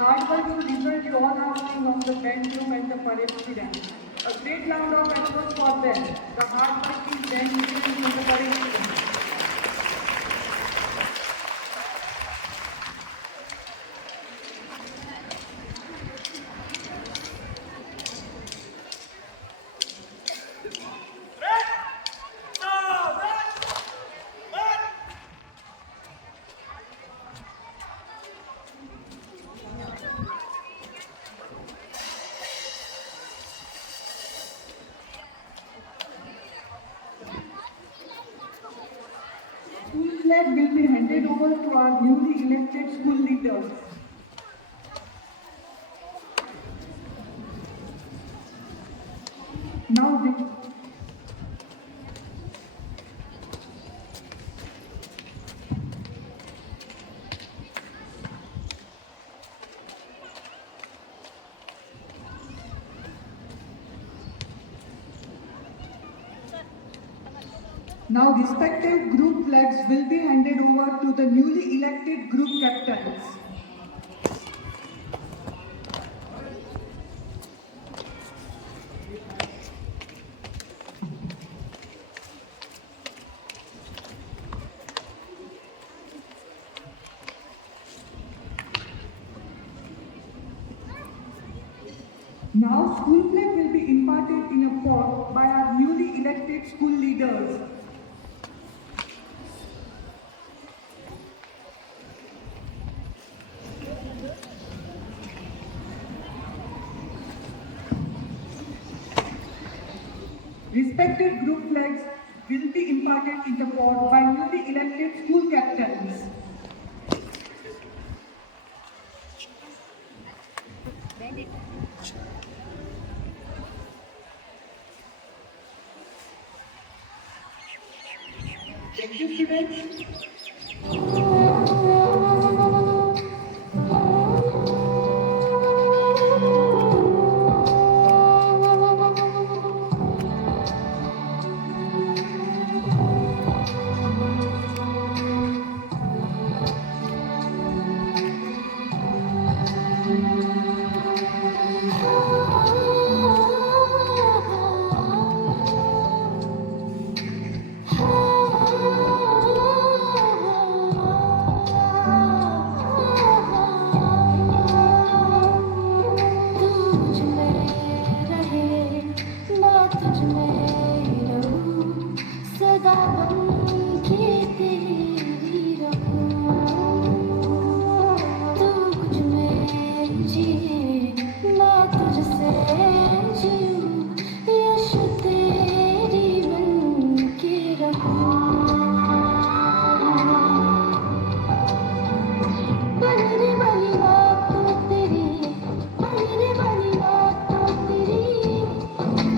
hard work to result you all have seen on the bench room and the parade student. A great round of applause for them. The hard work is then given to the parade student. School flag will be handed over to our newly elected school leaders. Now, Now respective group flags will be handed over to the newly elected group captains. Now school flag will be imparted in a pot by our newly elected school leaders. Respective group flags will be imparted in the pot by newly elected school captains. Thank you, students.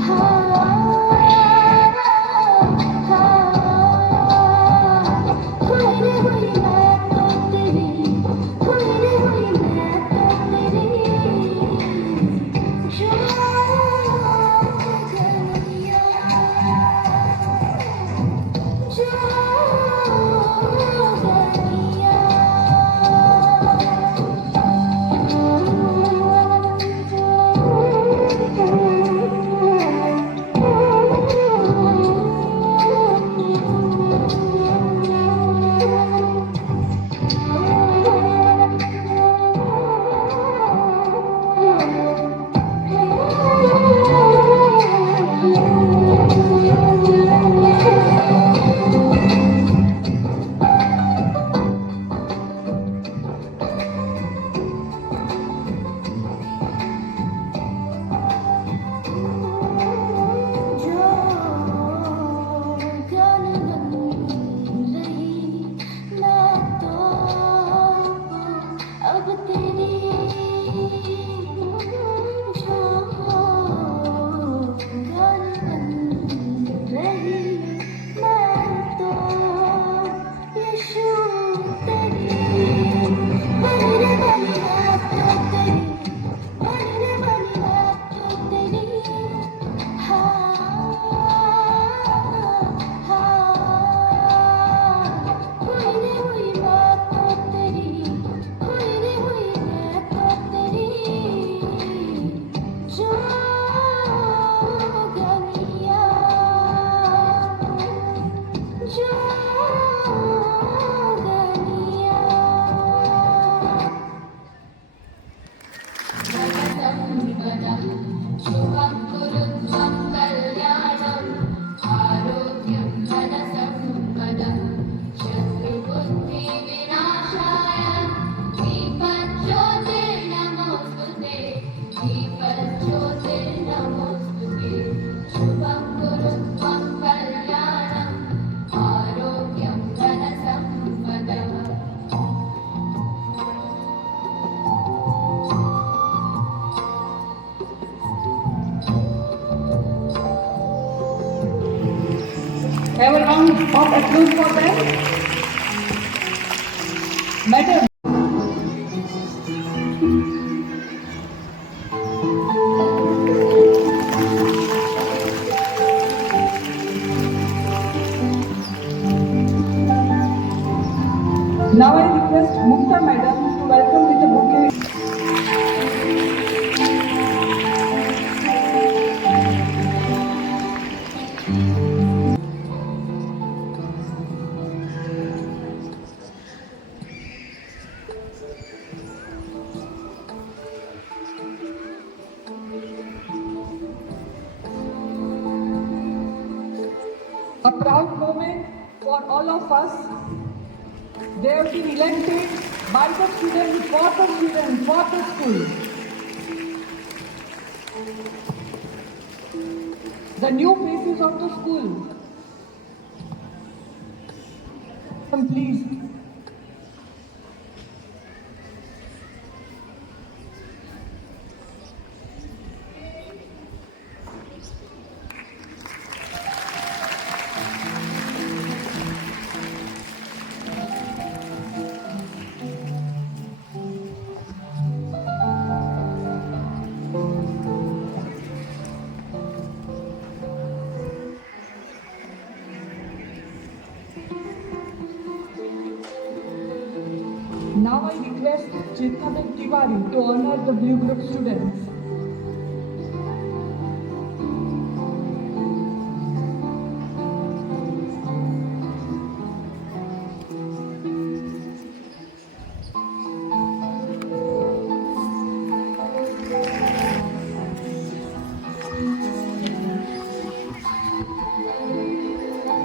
Ah Have a round of applause for them. Madam. Now I request Mukta Madam to welcome with a bouquet. A proud moment for all of us. They have been elected by the students, for the students, for the school. The new faces of the school. Please. Now I request Chetna Tiwari to honor the Blue Group students.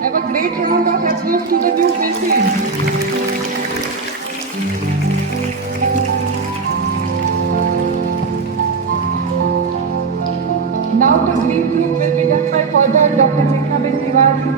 Have a great round of applause to the new faces. Now the green group will be done by further Dr. Chetna Tiwari.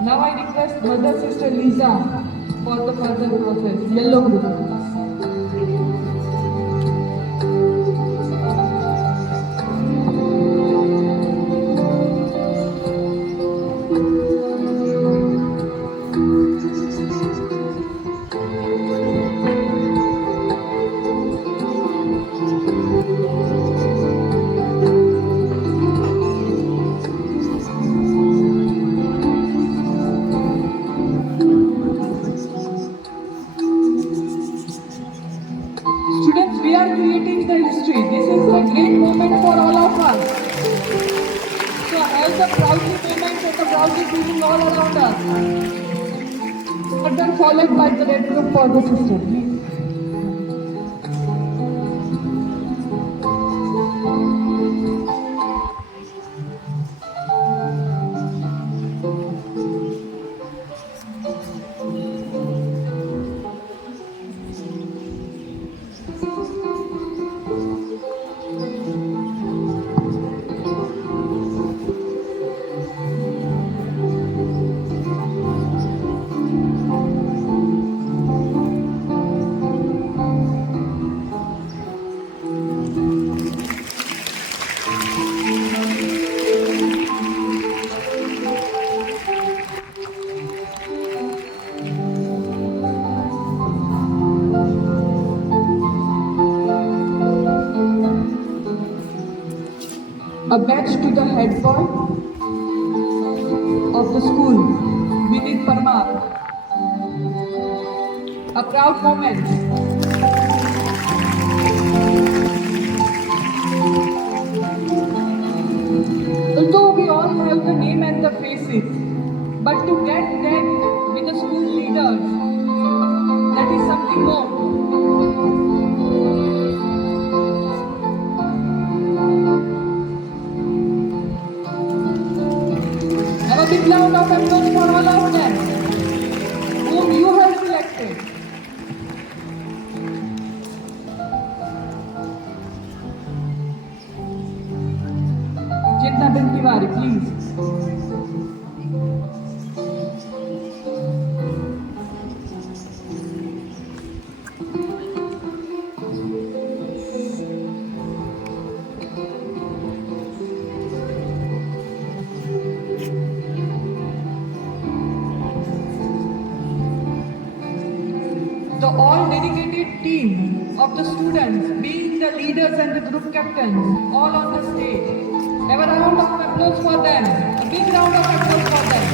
Now I request Mother Sister Lisa for the further process. Yellow group. We are creating the history. This is a great moment for all of us. So have the proudly moment and the proudly feeling all around us. But then followed by the red group for the sister, please. A badge to the head boy of the school, Vinit Parmar. A proud moment. Although we all have the name and the faces, but to get that with the school leaders, that is something more. Chetnaben Tiwari, please. The all dedicated team of the students, being the leaders and the group captains, all on the stage. Have a round of applause for them. A big round of applause for them.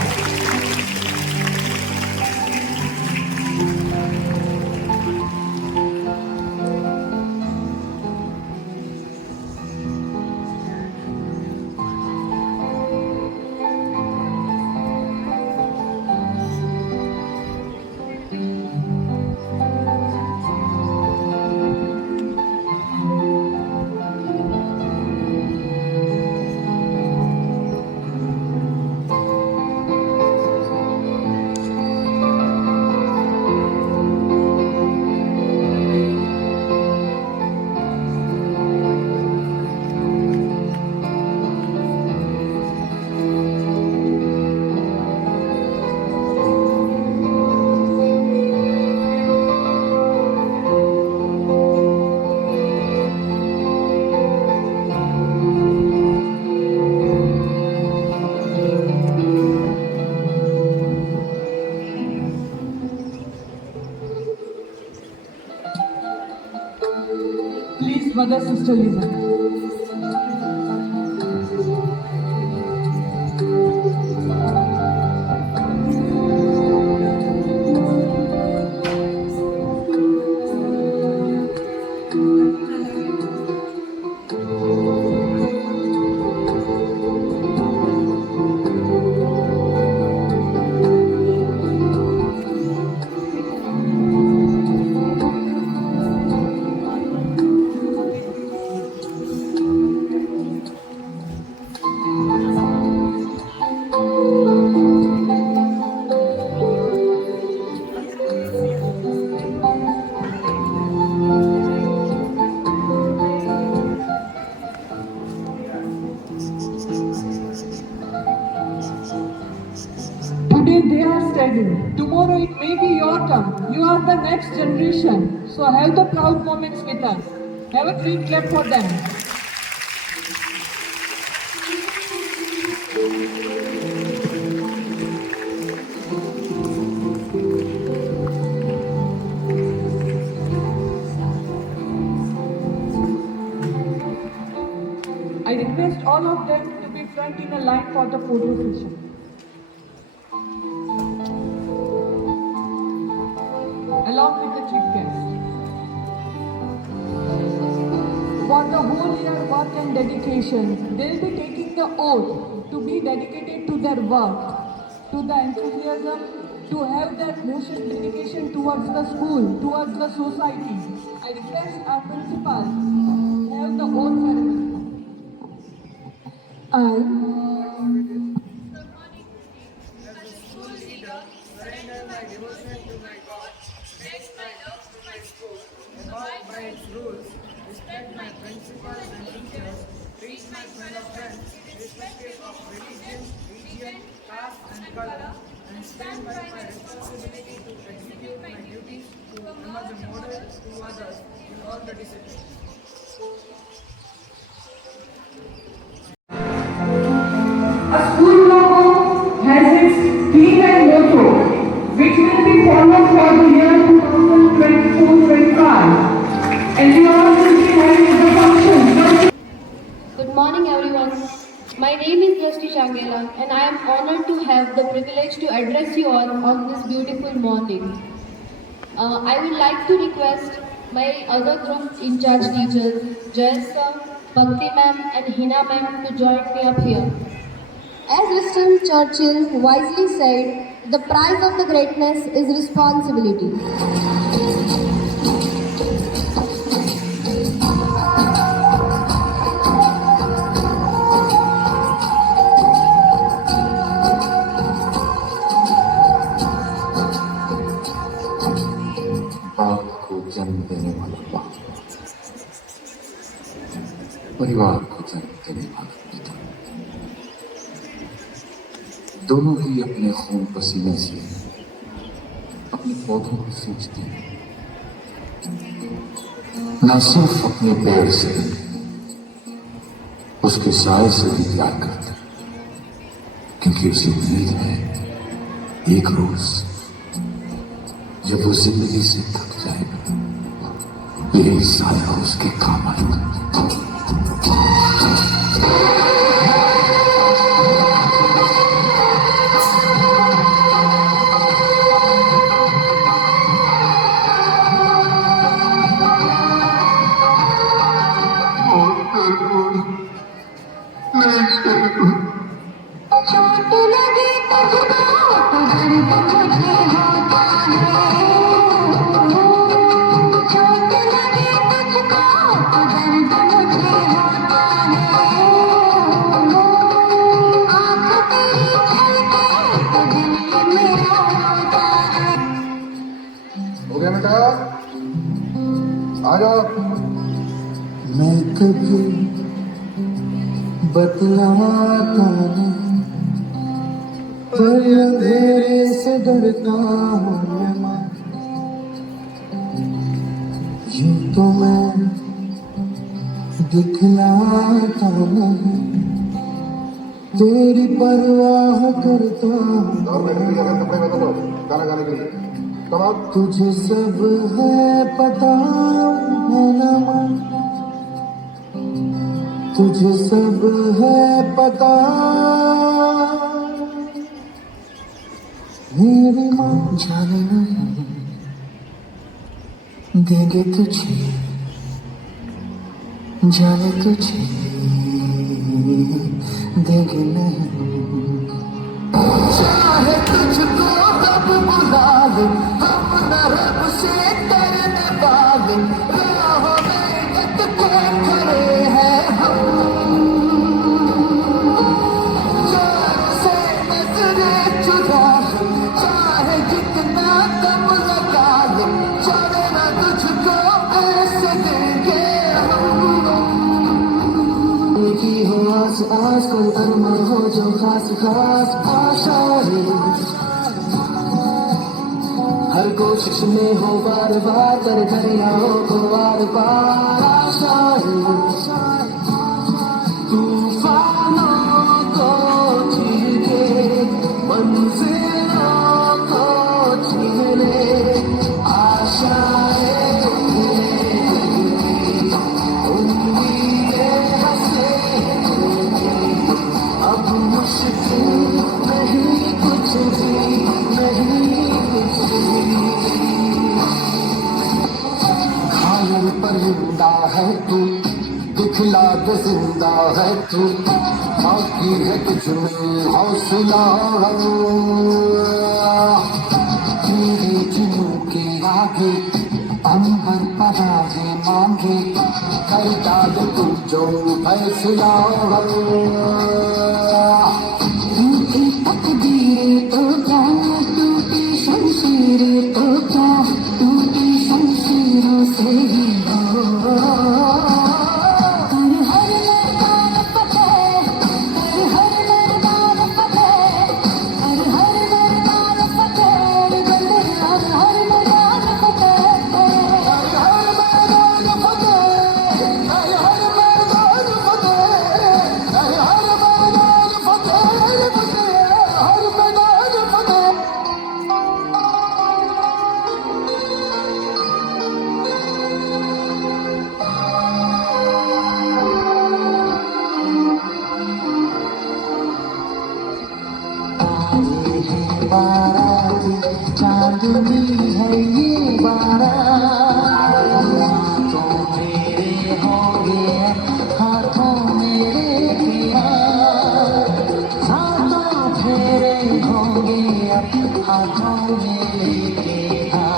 Please, mother, sister, listen. Today they are studying. Tomorrow it may be your turn. You are the next generation. So have the proud moments with us. Have a great clap for them. I request all of them to be front in a line for the photo session. Along with the chief guest. For the whole year work and dedication, they will be taking the oath to be dedicated to their work, to the enthusiasm, to have that motion dedication towards the school, towards the society. I request our principal to have the oath ceremony. Surrender my devotion to my God, pledge my love to my school, abide by its rules, respect my principals and teachers, treat my fellow friends irrespective of religion, region, caste and color, and stand by my responsibility to execute my duties to emerge a model to others in all the disciplines. A school logo has its theme and motto, which will be followed for the year 2024-25. And we all will be having the function. Good morning, everyone. My name is Drashti Changela, and I am honored to have the privilege to address you all on this beautiful morning. I would like to request my other group in charge teachers, Jayas sir, Bhakti ma'am, and Hina ma'am to join me up here. As Winston Churchill wisely said, the price of the greatness is responsibility. बाप को जन्म देने वाला बाप, परिवार को जन्म देने वाला पिता, दोनों ही अपने खून पसीने से अपने पौधों को सींचते हैं, न सिर्फ अपने पेड़ से, उसके साय से भी प्यार करते हैं, क्योंकि उसे उम्मीद है एक रोज जब वो जिंदगी से थक जाएगा, यही साया उसके काम आएगा। हो गया बेटा, आ जाओ। मैं कभी बतलाता नहीं, पर अंधेरे से डरता हूँ मैं माँ। यूं तो मैं दिखलाता नहीं, तेरी परवाह करता हूँ। और मैं भी अगर कपड़े बदलो गाना गाने के लिए कब आप तुझे सब है पता है ना माँ, तुझे सब है पता मेरी माँ। जाने नहीं देंगे तुझे, जाने तुझे देंगे नहीं, चाहे तुझको तब बुला ले, हम नरक से डरने वाले, राहों में डटके खड़े हैं हम, जोर से नजरें चुरा ले, चाहे जितना दम लगा ले, चले ना तुझको ऐसे देंगे हम। की हो आस आस कोई अरमान हो जो खास खास आशाएं, हर कोशिश में हो बार बार कर दरियाओं को बार बार आशाएं, तूफानों को चीर के मंजिलों को छीन ले, आशाएं उम्मीदें हंसे, अब मुश्किल नहीं कुछ भी, नहीं कुछ भी। घायल परिंदा है तू, दिखला दे जिंदा है तू, बाकी है तुझ में हौसला। तेरे जुनू के आगे अंबर पराहे मांगे, कर डाल तू जो फैसला। टूटी तकदीरें तो क्या, टूटी शमशीरें तो क्या, टूटी शमशीरों से ही हो। कर हर मैदान फतेह, कर हर मैदान फतेह, कर हर मैदान फतेह, बंदे हर हर मैदान फतेह, हर मैदान फतेह, हर मैदान फतेह, हर मैदान फतेह, हर मैदान फतेह। बारात चांदनी है ये बारात, हाथों मेरे होंगे, हाथों मेरे पिया, हाथों फेरे होंगे, हाथों मेरे पिया,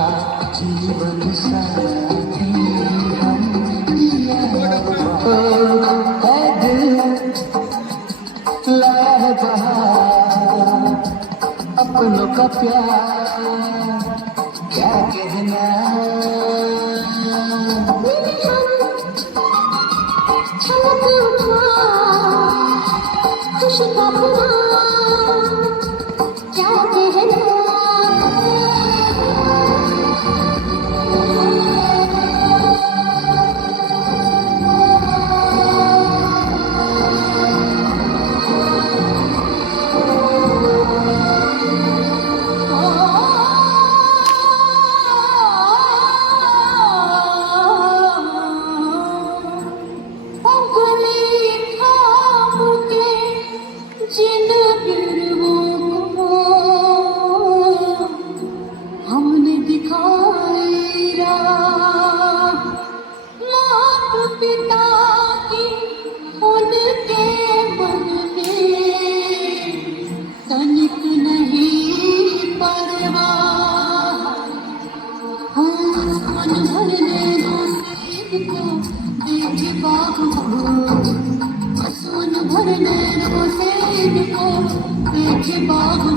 जीवन साथी हम दिया है दिल लह बहार, अपनों का प्यार क्या कहना। छलक उठा खुशी का खुदा, को देखे बाबू सुन भर नैनों से इनको देखे बाबू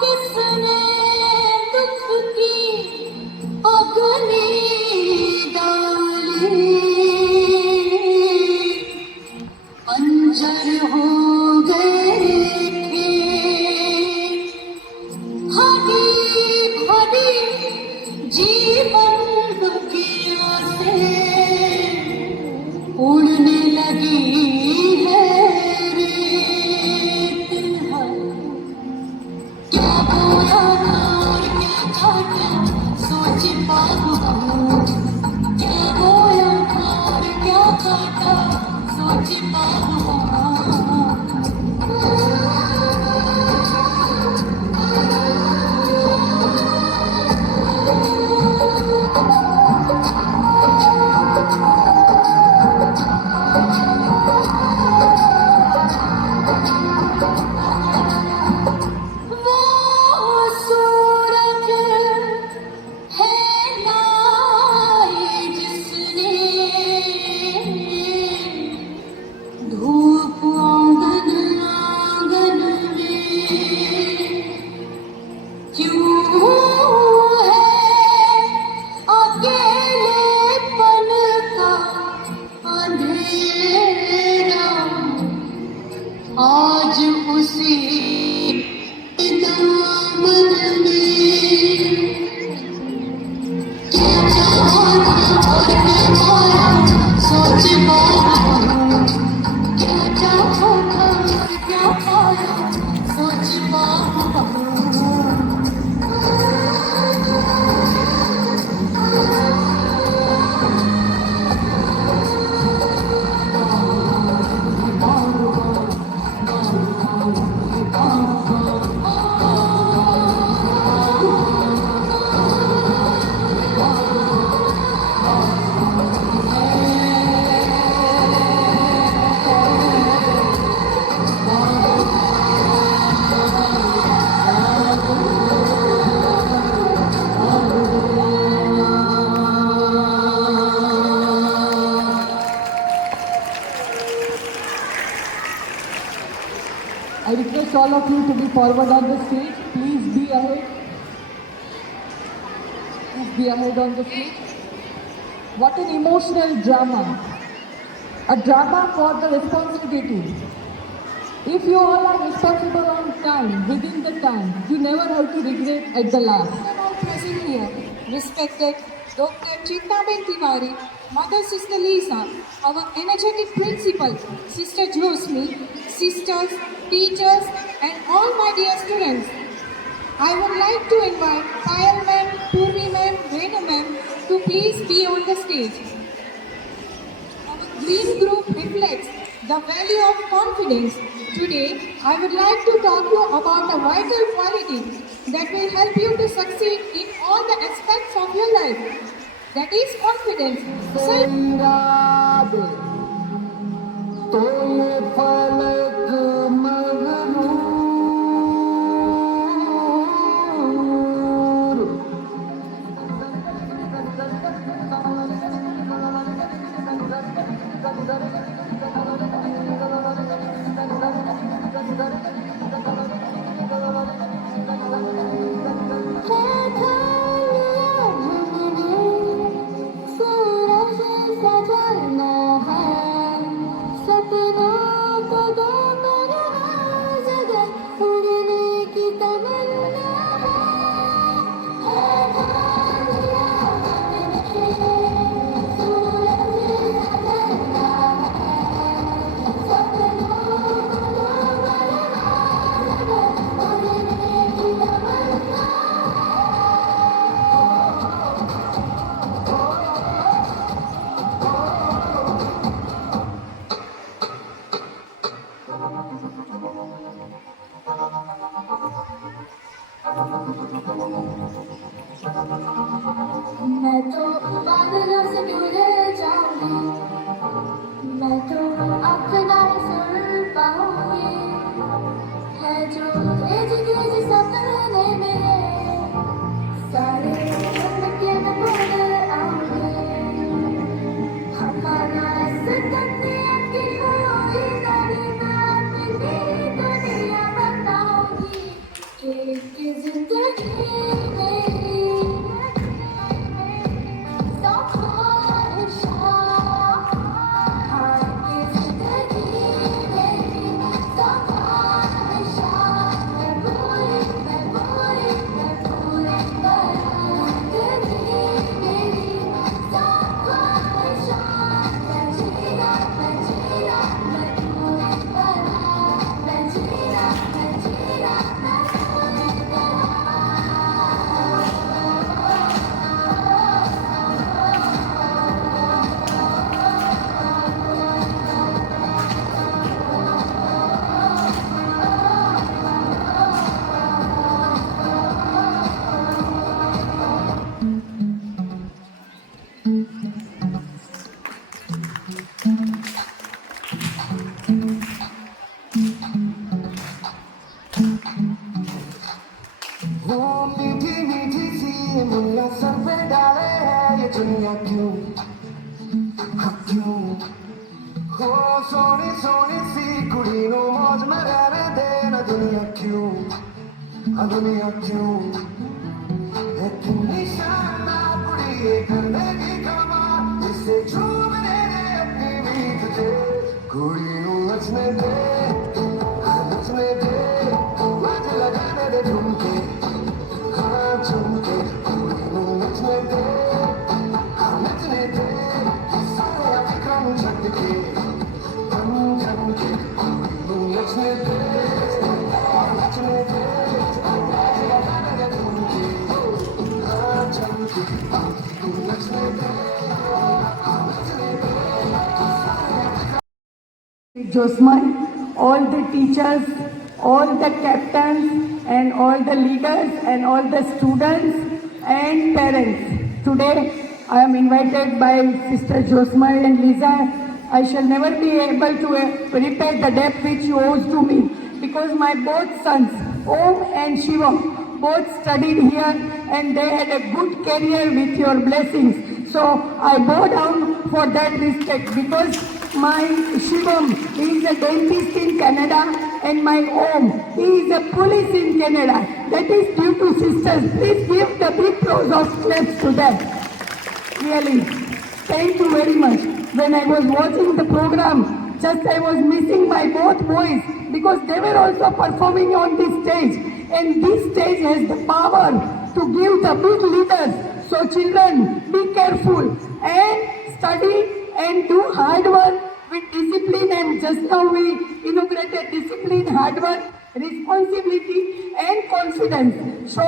किसने दुख की अग्नि डाली अंजर हो गए हरी भरी जीवन दुखियों से उड़ने लगी है रेत क्या बोया था और क्या खाया सोच बाबू क्या बोया था और क्या खाया सोच बाबू वो सूरज है लाई जिसने धूप आंगन आंगन में क्यों है अकेलेपन का अंधेरा आज उसी दामन में क्या चाहा और क्या पाया सोच बाबू क्या चाहा था और क्या पाया सोच बाबू I request all of you to be forward on the stage. Please be ahead. Please be ahead on the stage. What an emotional drama. A drama for the responsibility. If you all are responsible on time, within the time, you never have to regret at the last. All present here, respected Dr. Chitnaben Tiwari, Mother Sister Lisa, our energetic principal, Sister Josmi, sisters, teachers, and all my dear students. I would like to invite Payal ma'am, Purvi ma'am, Renu ma'am to please be on the stage. Our green group reflects the value of confidence. Today, I would like to talk you about a vital quality that will help you to succeed in all the aspects of your life. That is confidence. तो ये फलक मगरूर सूरज सजना है मैं तो बादलों से दूर जाऊंगी, मैं तो अपना ही सुन पाऊंगी, है जो तेज तेज सपने मेरे सारे उनके मैं भूल आऊंगी। हमारा सतत की कोई नहीं, मैं अपनी दुनिया बनाऊंगी कि जिंदगी मेरी मीठी मीठी सी मुल्ला सर पे डाले है ये दुनिया क्यों, हाँ क्यों हो सोनी सोनी सी कुड़ी नो मौज में रहने देना दुनिया क्यों, हाँ दुनिया क्यों है कितनी शानदार कुड़ी ये करने की कमाल, इसे झूमने दे अपनी भी तुझे कुड़ी नो नचने दे, हाँ नचने दे, बाज लगाने दे झुमके, हाँ झुमके कुड़ी नो नचने दे, हाँ नचने दे, सारे अतिक्रम झटके हम झटके कुड़ी नो नचने दे, हाँ नचने दे, बाज लगाने दे झुमके, हाँ झुमके कुड़ी नो नचने दे, हाँ नचने दे, सारे अतिक्रम Josman, all the teachers, all the captains and all the leaders and all the students and parents. Today I am invited by Sister Josman and Lisa. I shall never be able to repay the debt which you owe to me because my both sons, Om and Shivam, both studied here and they had a good career with your blessings. So I bow down for that respect because my Shivam is a dentist in Canada and my Om, he is a police in Canada. That is due to sisters. Please give the big applause of claps to them. Really, thank you very much. When I was watching the program, just I was missing my both boys because they were also performing on this stage. And this stage has the power to give the big leaders. So children, be careful and study and do hard work with discipline. And just now we inaugurated discipline, hard work, responsibility and confidence. So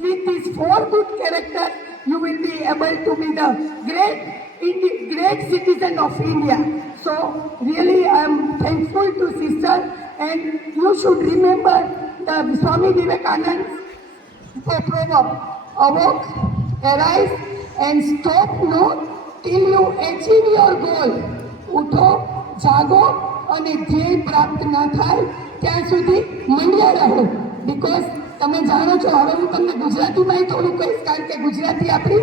with these four good characters, you will be able to be the great citizen of India. So really I am thankful to sister, and you should remember the Swami Vivekananda's proverb, awake, arise and stop not till you achieve your goal. ઉઠો, જાગો અને ધ્યેય પ્રાપ્ત ના થાય ત્યાં સુધી મંડ્યા રહો. બીકોઝ તમે જાણો છો, હવે હું તમને ગુજરાતીમાં થોડું કહીશ કારણ કે ગુજરાતી આપણી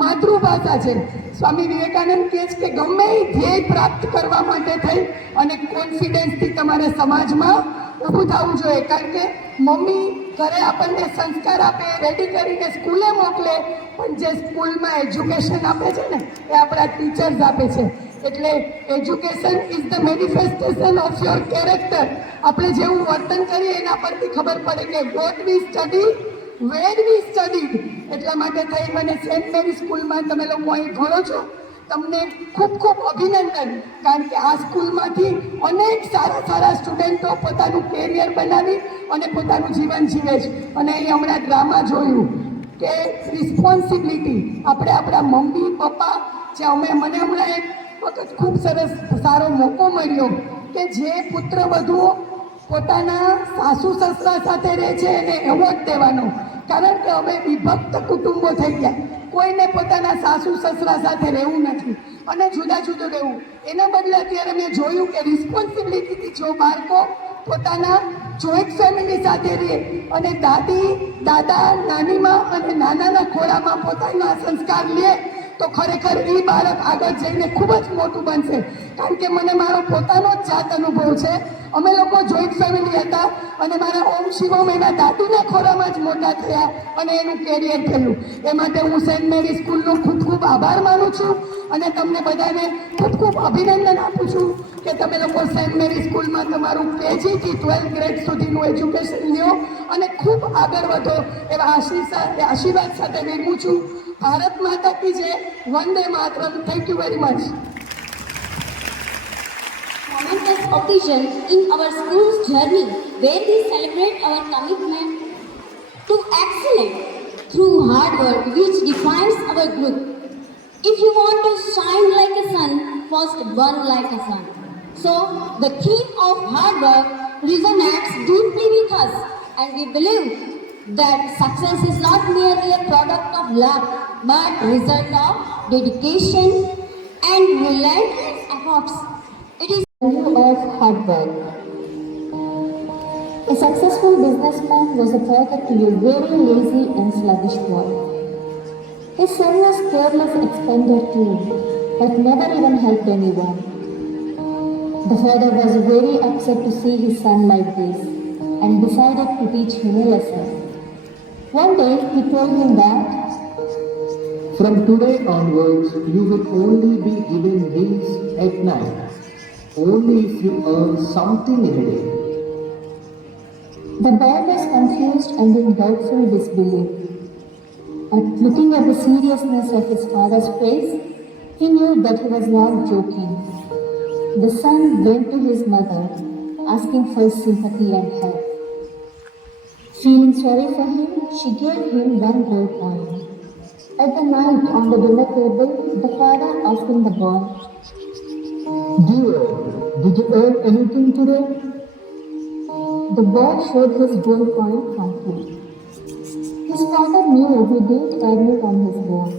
માતૃભાષા છે. સ્વામી વિવેકાનંદ કહે છે કે ગમે એ ધ્યેય પ્રાપ્ત કરવા માટે થઈ અને કોન્ફિડન્સથી તમારે સમાજમાં ઊભું થવું જોઈએ. કારણ કે મમ્મી ઘરે આપણને સંસ્કાર આપે, રેડી કરીને સ્કૂલે મોકલે, પણ જે સ્કૂલમાં એજ્યુકેશન આપે છે ને એ આપણા ટીચર્સ આપે છે. એટલે education is the manifestation of your character. આપણે જેવું વર્તન કરીએ એના પરથી ખબર પડે કે what we study, where we studied. એટલા માટે થઈ મને સેન્ટ મેરી સ્કૂલમાં તમે લોકો અહીં ભણો છો, તમને ખૂબ ખૂબ અભિનંદન. કારણ કે આ સ્કૂલમાંથી અનેક સારા સારા સ્ટુડન્ટો પોતાનું કેરિયર બનાવી અને પોતાનું જીવન જીવે છે. અને અહીં હમણાં ડ્રામા જોયું કે રિસ્પોન્સિબિલિટી આપણે આપણા મમ્મી પપ્પા જે મને હમણાં એક વખત ખૂબ સરસ સારો મોકો મળ્યો કે જે પુત્ર વધુઓ પોતાના સાસુ સસરા સાથે રહે છે એને એવોર્ડ દેવાનો. કારણ કે અમે વિભક્ત કુટુંબો થઈ ગયા. કોઈને પોતાના સાસુ સસરા સાથે રહેવું નથી અને જુદા જુદું રહેવું. એના બદલે અત્યારે મેં જોયું કે રિસ્પોન્સિબિલિટીથી જો બાળકો પોતાના જોઈન્ટ ફેમિલી સાથે રહે અને દાદી દાદા નાનીમાં અને નાનાના ખોળામાં પોતાના સંસ્કાર લે તો ખરેખર એ બાળક આગળ જઈને ખૂબ જ મોટું બનશે. કારણ કે મને મારો પોતાનો જ જાત અનુભવ છે. અમે લોકો જોઈન્ટ ફેમિલી હતા અને મારા ઓમ શિવમ એના દાદીના ખોરામાં જ મોટા થયા અને એનું કેરિયર થયું. એ માટે હું સેન્ટ મેરી સ્કૂલનો ખૂબ ખૂબ આભાર માનું છું અને તમને બધાને ખૂબ ખૂબ અભિનંદન આપું છું કે તમે લોકો સેન્ટ મેરી સ્કૂલમાં તમારું કેજીથી 12th ગ્રેડ સુધીનું એજ્યુકેશન લ્યો અને ખૂબ આગળ વધો એવા આશીર્વાદ સાથે વિરમું છું. ભારત માતા કી જય, Vande Mataram. Thank you very much. Momentous occasion in our school's journey where we celebrate our commitment to excellence through hard work which defines our group. If you want to shine like a sun, first burn like a sun. So the theme of hard work resonates deeply with us and we believe that success is not merely a product of luck but result of dedication and relentless efforts. It is of hard work. A successful businessman was a father to a very lazy and sluggish boy. His son was careless expender too, but never even helped anyone. The father was very upset to see his son like this and decided to teach him a lesson. One day he told him that From today onwards, you will only be given meals at night, only if you earn something in a day. the boy was confused and in doubtful disbelief. But looking at the seriousness of his father's face, he knew that he was not joking. The son went to his mother, asking for sympathy and help. Feeling sorry for him, she gave him one gold coin. At the night on the dinner table, the father asking the boy, Dear, did you earn anything today? the boy showed his gold coin promptly. His father knew he didn't earn it on his own.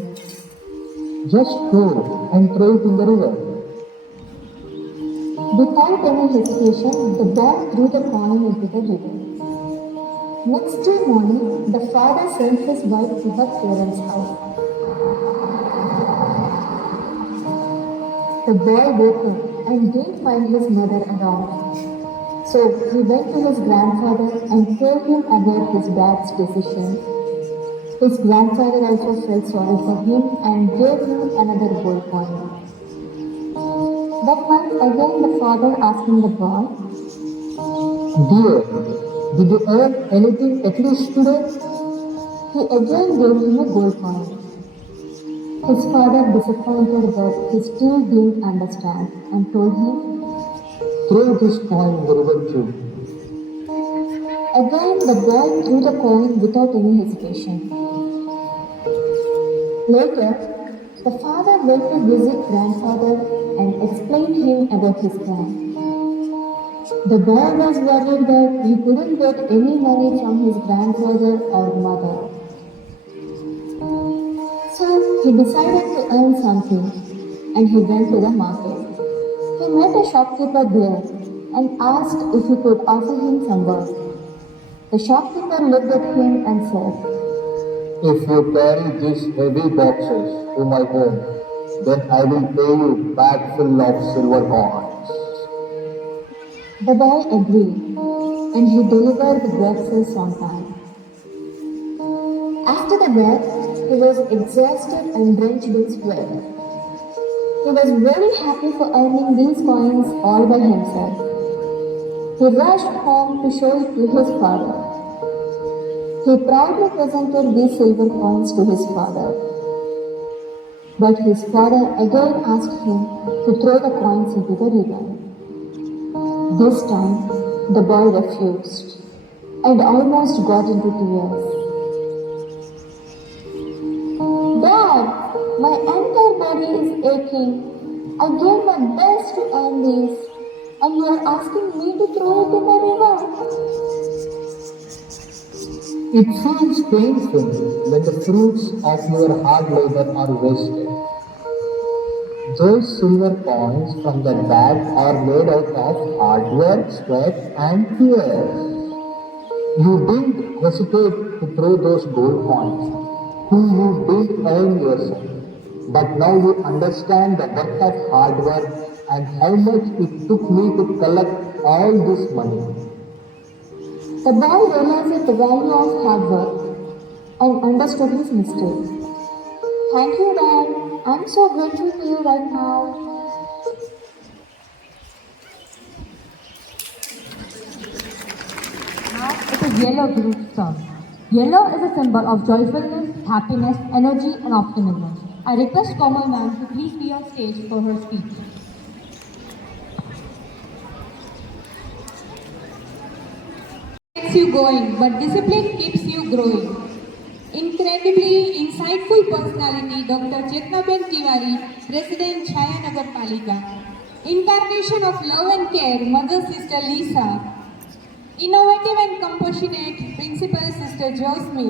Just go and throw it in the river. Without any hesitation, the boy threw the coin into the river. Next day morning, the father sent his wife to her parents' house. The boy woke up and didn't find his mother around. So he went to his grandfather and told him about his dad's decision. His grandfather also felt sorry for him and gave him another gold coin. That night again the father asking the boy, Dear, did you earn anything at least today? he again gave him a gold coin. His father, disappointed that he still didn't understand, and told him, Throw this coin in the river too. again the boy threw the coin without any hesitation. Later, the father went to visit grandfather and explained him about his plan. The boy was worried that he couldn't get any money from his grandfather or mother. So he decided to earn something and he went to the market. He met a shopkeeper there and asked if he could offer him some work. The shopkeeper looked at him and said, If you carry these heavy boxes to my home, then I will pay you bag full of silver coins. The boy agreed and he delivered the boxes on time. After the work, he was exhausted and drenched in sweat. He was very happy for earning these coins all by himself. He rushed home to show it to his father. He proudly presented these silver coins to his father. But his father again asked him to throw the coins into the river. This time, the boy refused and almost got into tears. Dad, my entire body is aching. I gave my best to earn this, and you are asking me to throw it in the river. It feels painful when the fruits of your hard labor are wasted. Those silver coins from the bag are made out of hard work, sweat, and tears. You didn't hesitate to throw those gold coins, whom you didn't earn yourself. But now you understand the worth of hard work and how much it took me to collect all this money. The boy realized the value of hard work and understood his mistake. Thank you, Dad. I'm so grateful to you right now. Now it is Yellow Group's turn. Yellow is a symbol of joyfulness, happiness, energy, and optimism. I request Komal ma'am to please be on stage for her speech. Keeps you going, but discipline keeps you growing. Incredibly insightful personality, Dr. Chetnaben Tiwari, President Chaya Nagar Palika. Incarnation of love and care, Mother Sister Lisa. Innovative and compassionate Principal Sister Josmi.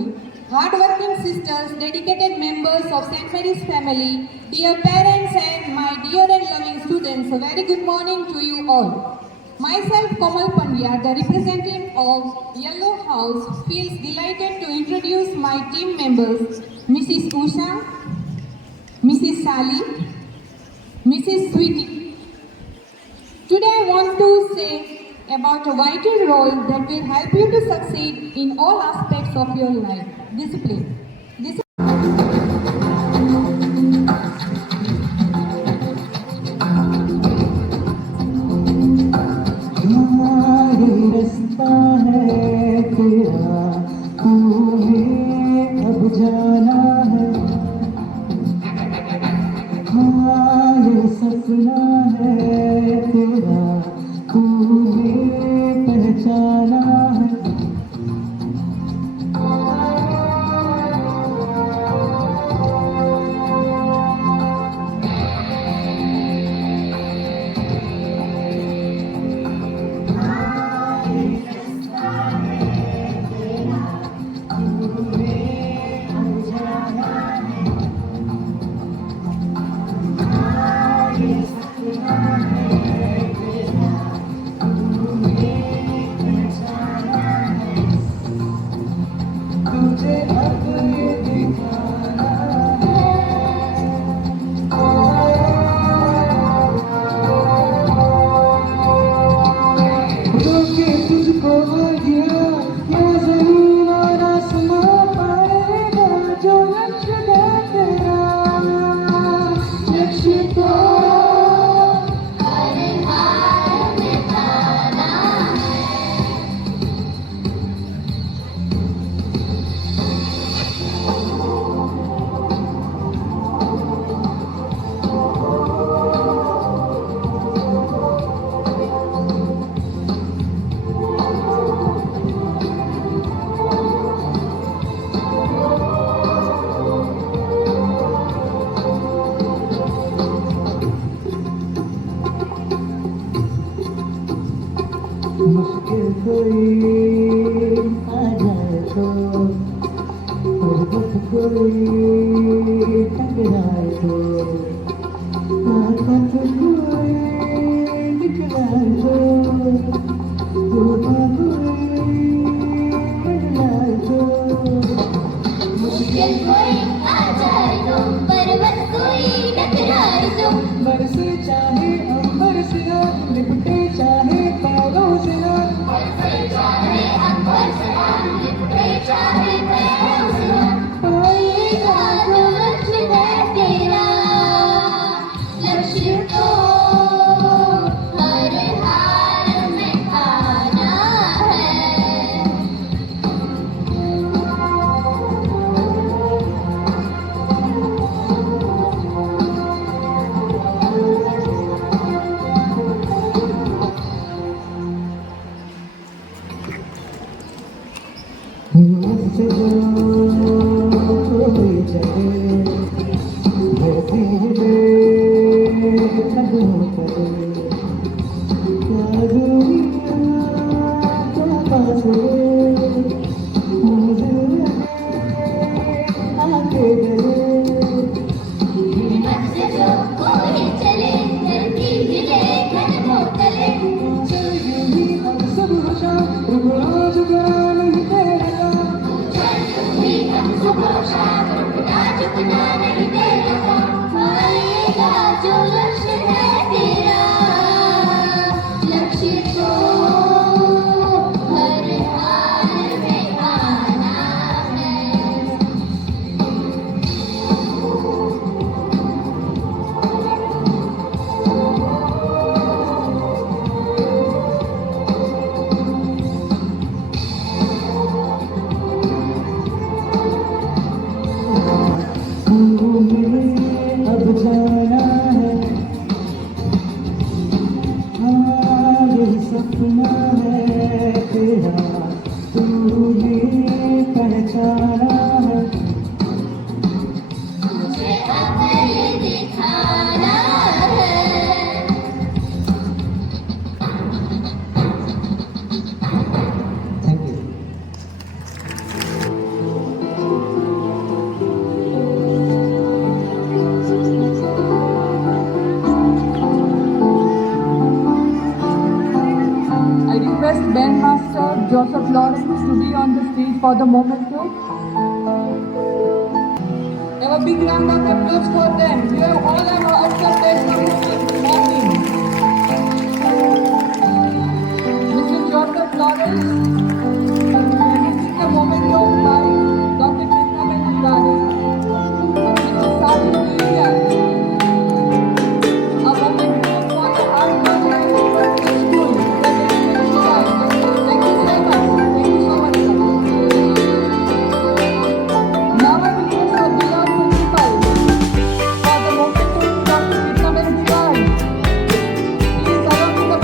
Hardworking sisters, dedicated members of St. Mary's family, dear parents and my dear and loving students, a very good morning to you all. Myself, Komal Pandya, the representative of Yellow House, feels delighted to introduce my team members, Mrs. Usha, Mrs. Sally, Mrs. Sweetie. Today I want to say about a vital role that will help you to succeed in all aspects of your life, discipline. रास्ता है तेरा, तुम्हें अब जाना है। हाँ ये सपना है तेरा, तुम्हें पहचाना है। मुश्किल कोई आ जाए तो, और दुख कोई टकराए तो, ताकत कोई निकलाए तो, धोखा कोई बदलाए तो। मुश्किल कोई आ जाए तो, पर्वत कोई टकराए तो, बरसे चाहे अंबर से ना, लिपटे चाहे पैरों से ना, बरसे चाहे अंबर से ना, लिपटे चाहे पैरों से ना, पाएगा जो लक्ष्य है तेरा, लक्ष्य तो हर हाल में पाना है। मुझसे जो कोई चले, धरती में कदम करे, क्या दुनिया क्या पास है, मुझे को हर हाल में आना है। अब जाना है, हाँ यही सपना है तेरा, तू भी पहचाना है। मुझे अमल दिखाना है। Thank you. I request Bandmaster Joseph Lawrence to be on the stage for the moment, sir. Have a big round of applause for them. You have all have awesome days for morning. Mr. Joseph Lawrence, take a moment of time. Dr. Krishna Bendikari, Mr. Sadi Media. A moment for the hard work and effort in school. Thank you so much. Thank you so much, sir. Now I request our beloved principal for the moment to Dr. Krishna Bendikari. Please allow me the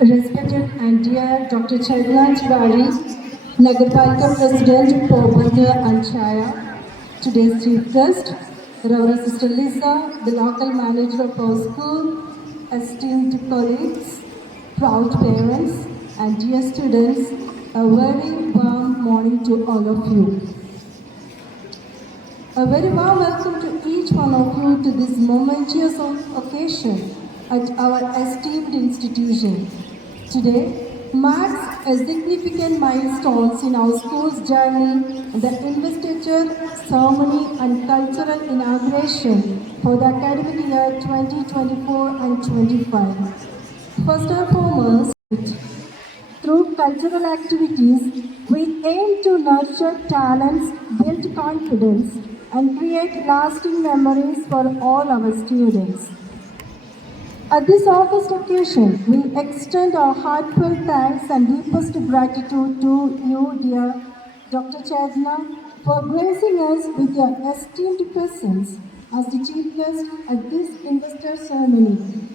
Respected and dear Dr. Chadna Tiwari, Nagarpalika President Porbandar and Chaya, today's chief guest, Reverend Sister Lisa, the local manager of our school, esteemed colleagues, proud parents, and dear students, a very warm morning to all of you. A very warm welcome to each one of you to this momentous occasion at our esteemed institution. Today marks a significant milestone in our school's journey, the investiture ceremony and cultural inauguration for the academic year 2024 and 25. First and foremost, through cultural activities, we aim to nurture talents, build confidence, and create lasting memories for all our students. At this August occasion, we extend our heartfelt thanks and deepest gratitude to you, dear Dr. Chadna, for gracing us with your esteemed presence as the chief guest at this investor ceremony.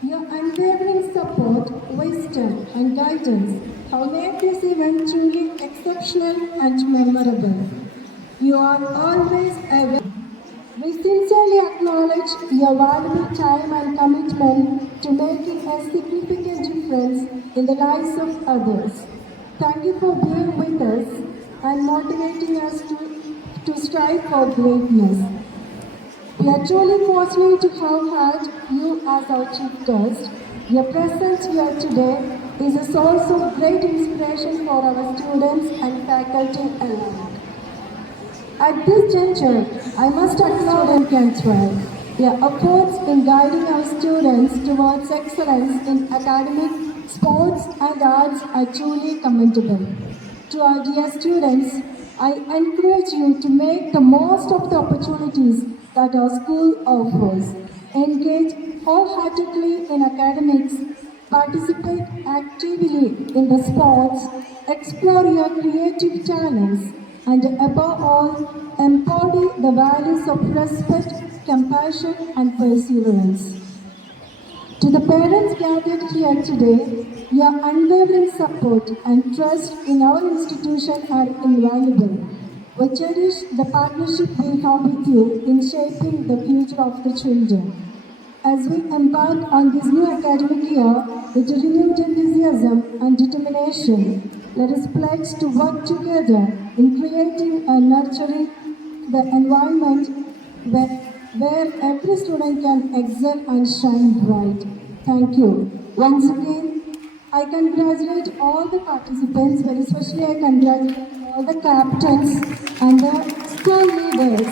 Your unwavering support, wisdom, and guidance have made this event truly exceptional and memorable. You are always a We sincerely acknowledge your valuable time and commitment to making a significant difference in the lives of others. Thank you for being with us and motivating us to strive for greatness. We are truly fortunate to have had you as our chief guest. Your presence here today is a source of great inspiration for our students and faculty alike. At this juncture, I must acknowledge Cantwell. Your efforts in guiding our students towards excellence in academic, sports, and arts are truly commendable. To our dear students, I encourage you to make the most of the opportunities that our school offers. Engage wholeheartedly in academics, participate actively in the sports, explore your creative talents, and above all, embody the values of respect, compassion, and perseverance. To the parents gathered here today, your unwavering support and trust in our institution are invaluable. We cherish the partnership we have with you in shaping the future of the children. As we embark on this new academic year with renewed enthusiasm and determination, let us pledge to work together in creating and nurturing the environment where every student can excel and shine bright. Thank you. Once again, I congratulate all the participants, but especially I congratulate all the captains and the school leaders.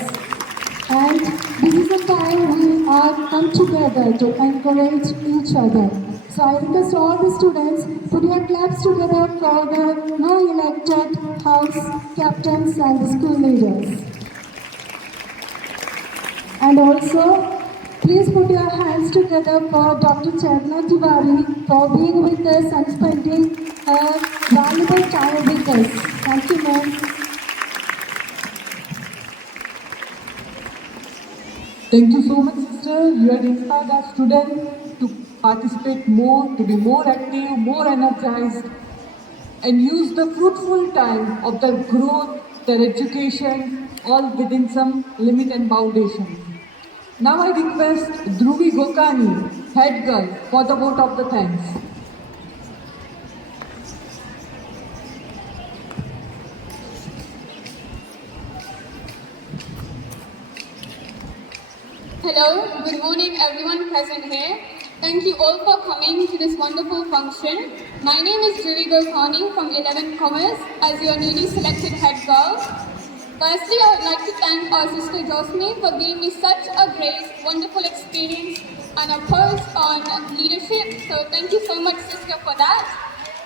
And this is the time we are come together to encourage each other. So I request all the students, put your claps together for the now elected house captains and the school leaders. And also, please put your hands together for Dr. Chadna Tiwari for being with us and spending her valuable time with us. Thank you, ma'am. Thank you so much, sister. You have inspired our students to participate more, to be more active, more energized, and use the fruitful time of their growth, their education, all within some limit and foundation. Now I request Dhruvi Gokani, head girl, for the vote of the thanks. Hello, good morning everyone present here. Thank you all for coming to this wonderful function. My name is Dhruvi Gokani from 11th Commerce as your newly selected head girl. Firstly, I would like to thank our sister Josmi for giving me such a great, wonderful experience and a course on leadership. So thank you so much, sister, for that.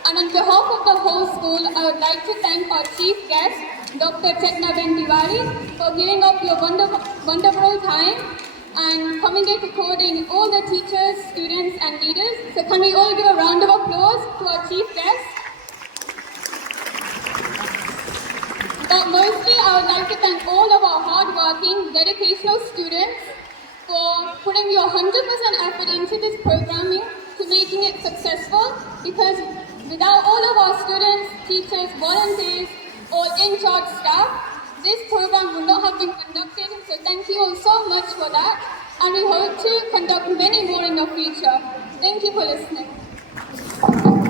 And on behalf of the whole school, I would like to thank our chief guest, Dr. Chadna Tiwari, for giving up your wonderful time and coming here to coordinate all the teachers, students, and leaders. So can we all give a round of applause to our chief guest? But mostly, I would like to thank all of our hard-working, dedicational students for putting your 100% effort into this programming to making it successful, because without all of our students, teachers, volunteers, or in-charge staff, this program would not have been conducted. So thank you all so much for that, and we hope to conduct many more in the future. Thank you for listening.